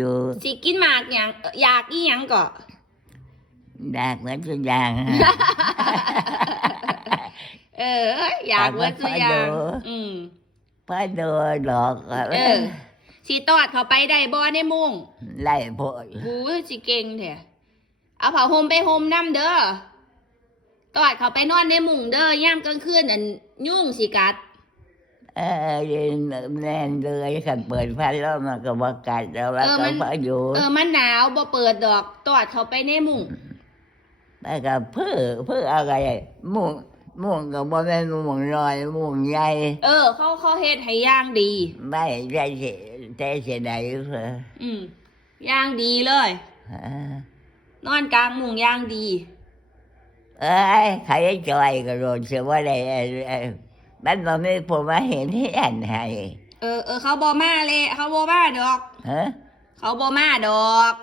ดู สิกินหมากหยังเอ่ออยากอีหยังก็อยากเหมือนทุกอย่างเออ อยากเบิดซุอย่างอยากมาขอดูอืมพอดูหลอกเออสิตอดเขาไปได้บ่ในมุ้งไล่พวกหูยสิเก่งแท้เอาผ้าห่มไปห่มน้ำเด้อตอดเขาไปนอนในมุ้งเด้อย่ามกลางคืนอันยุ่งสิกัด เออยืนแน่นเลยขันเปิดพัดแล้วมันก็บอกกัดแล้วว่าเออก็น พออยู่เออมันหนาวบ่เปิดดอกตอดเขาไปในมุ้งแล้วก็เพื่อเพื่ออะไรมุ่งมุ่งก็บ่แม่นมุ่งน้อยมุ่งใหญ่เออ เขาเขาเฮ็ดให้ย่างดี ไม่ได้เสียแต่เสียดายเพื่ออืมย่างดีเลยนอนกลางมุงย่างดี เอ้ยใครจอยก็โดนเสียว่าได้เอ่อเอ่อ มันบ่มีผมมาเห็นที่อันให้เออเออเขาบ่มาเลยเขาบ่มาดอก ฮะเขาบ่มาดอก